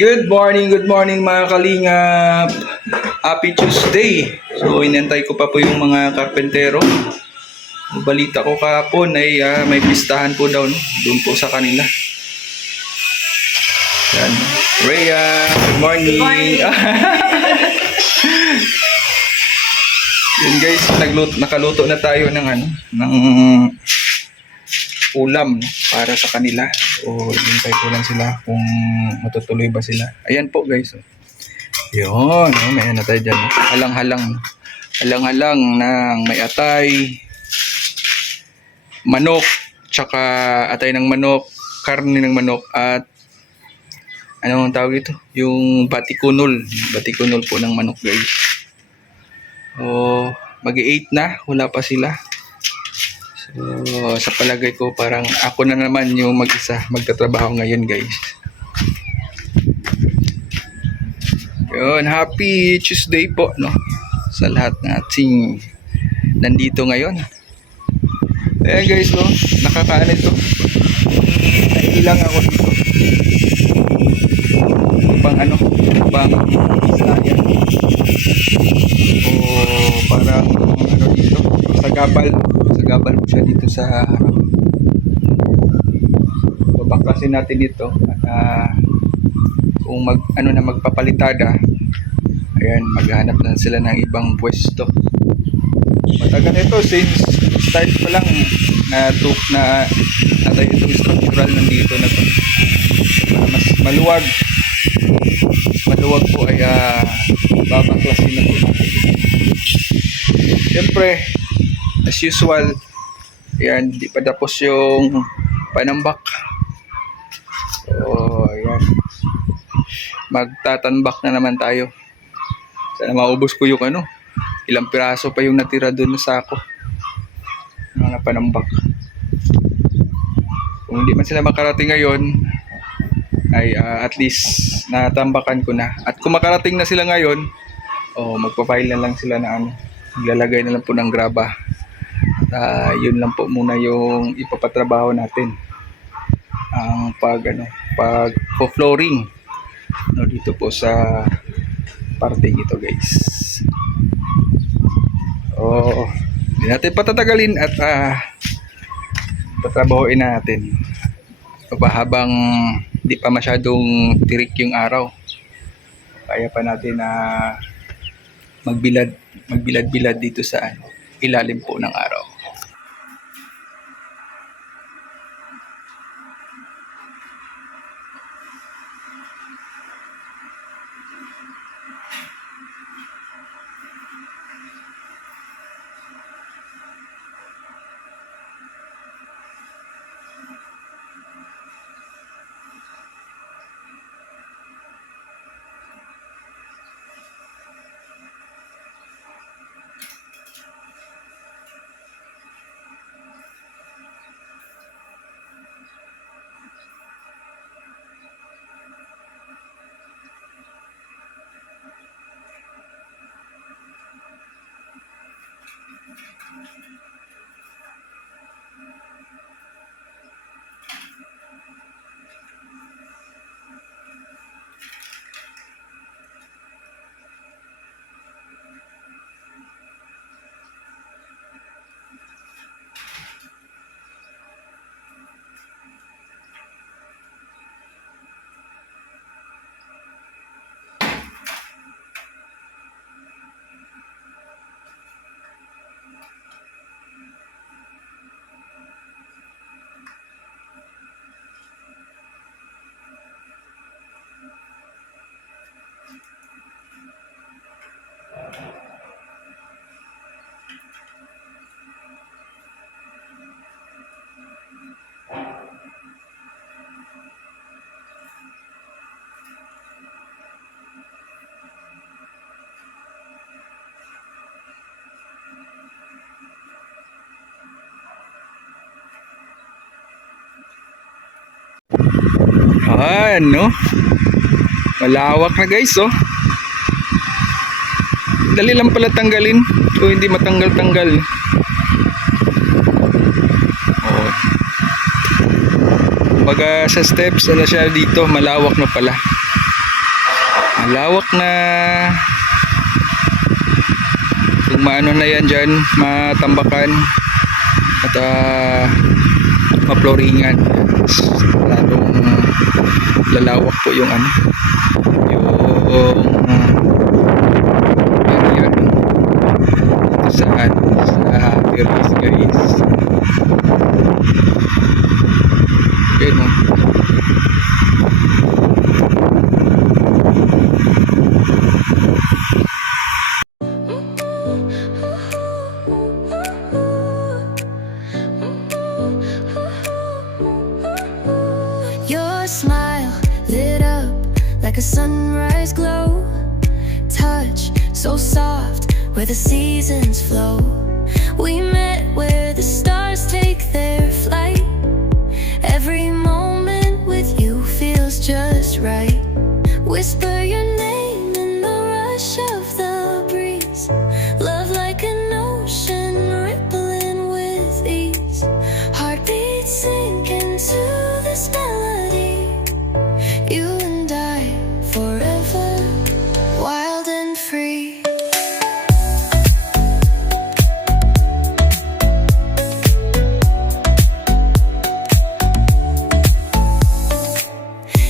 Good morning mga kalingap. Happy Tuesday. So inantay ko pa po yung mga karpentero. Balita ko kahapon ay may pistahan po daw doon po sa kanila. Yan. Rhea, good morning. Good morning. Yun guys, nakaluto na tayo ng ng ulam para sa kanila. O hintay ko lang sila kung matutuloy ba sila. Ayan po guys. Yun, may ano tayo dyan. Halang-halang ng may atay, manok, tsaka atay ng manok, karne ng manok, at ano ang tawag ito? Yung batikunol po ng manok guys. O mag-8 na, wala pa sila. So sa palagay ko parang ako na naman yung mag-isa magtatrabaho ngayon guys. Yun, happy Tuesday po no sa lahat nating nandito ngayon. Ayan guys no, nakakaano ito. Naiilang ako dito. Pang Bisaya. O parang ano dito, sagabal po siya dito sa harap. Babaklasin natin dito at kung magpapalitada, ayan, maghanap na sila ng ibang pwesto. Matagal ito since start pa lang na tayo itong structural nandito na to. Mas maluwag po ay babaklasin na po natin. Siyempre as usual, ayan, di pa tapos yung panambak. So ayan, magtatanbak na naman tayo. Sana maubos ko yung ilang piraso pa yung natira doon sa sako mga panambak. Kung hindi man sila makarating ngayon ay at least natambakan ko na. At kung makarating na sila ngayon, magpa-file na lang sila na maglalagay na lang po ng graba. Yun lang po muna yung ipapatrabaho natin, ang pag flooring dito po sa parte ito guys. Hindi natin patatagalin at tatrabahoin natin habang di pa masyadong tirik yung araw. Kaya pa natin magbilad-bilad dito sa ilalim po ng araw. Malawak na guys dali lang pala tanggalin so hindi matanggal-tanggal. Baga sa steps siya dito malawak na pala. Malawak na. Kung maano na yan dyan, matambakan at maploringan, lalong lalawak po yung ano, yung area dito sa terrace guys. Okay, no? Your smile lit up like a sunrise glow. Touch so soft where the seasons flow. We met where the stars take their flight. Every moment with you feels just right. Whisper your name in the rush of the breeze. Love like an ocean rippling with ease. Heartbeats sink into this melody. You and I forever, wild and free.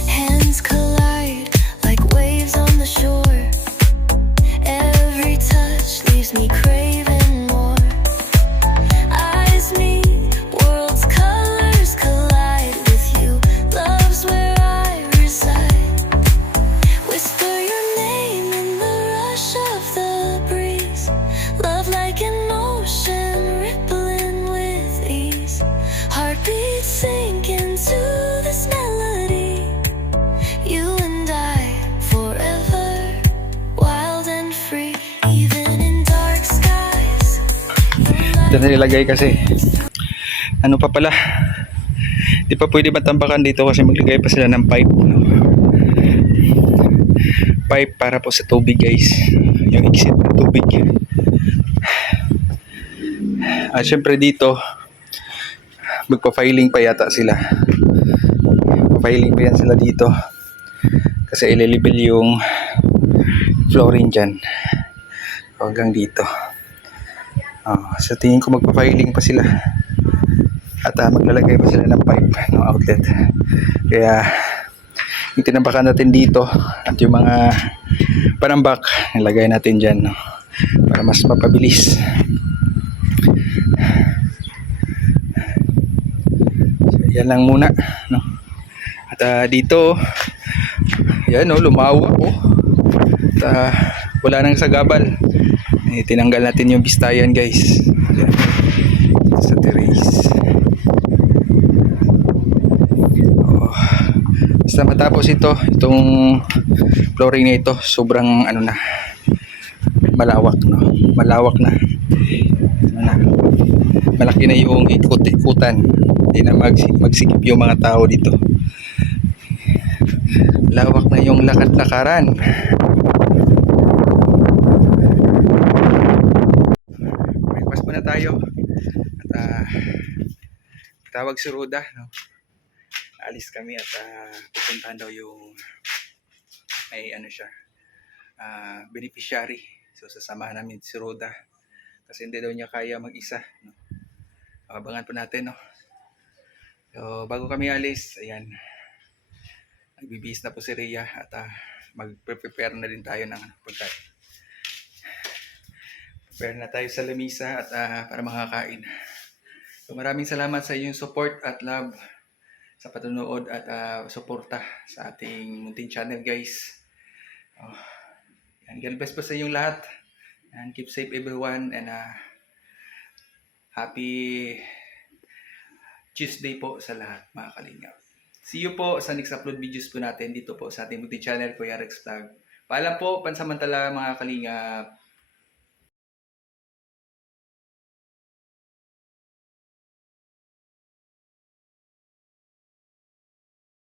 Hands collide like waves on the shore. Every touch leaves me craving more. Eyes meet, worlds' colors collide with you. Love's where I reside. Whisper your name in the rush of the breeze. Love like an ocean rippling with ease. Heartbeats sink into this melody. You and I forever, wild and free. Even in dark skies. Ito na nilagay kasi ano pa pala, di pa pwede matambakan dito kasi maglagay pa sila ng pipe, no? Pipe para po sa tubig guys, yung exit ng tubig. At syempre dito magpa-filing pa yata sila, pa-filing pa yan sila dito kasi ililibel yung flooring dyan hanggang dito. Sa tingin ko magpa-filing pa sila at maglalagay pa sila ng pipe ng outlet, kaya yung tinambakan natin dito at yung mga panambak nilagay natin dyan, no? Para mas mapabilis. So, yan lang muna, no? At dito yan, no, lumawak at wala nang sagabal. Tinanggal natin yung bistayan guys. Yan, sa terrace. Basta matapos itong flooring na ito, sobrang ano na, malawak, no? Malawak na. Ano na, malaki na yung ikot-ikutan. Hindi na magsikip yung mga tao dito. Lawak na yung lakad-lakaran. Breakfast muna tayo. At tawag si Roda, no? Alis kami at pupuntahan daw yung may ano siya, beneficiary. So sasamahan namin si Roda kasi hindi daw niya kaya mag-isa, no? Abangan po natin, no? So bago kami alis, ayan, nagbibihis na po si Rhea at mag-prepare na din tayo ng pagkain. Prepare na tayo sa lamisa at para makakain. So maraming salamat sa inyong support at love sa patunood at suporta sa ating munting channel guys. And God bless po sa inyong lahat. And keep safe everyone and happy Tuesday po sa lahat mga kalingap. See you po sa next upload videos po natin dito po sa ating munting channel, Kuya Rex Vlog. Paalam po pansamantala mga kalingap.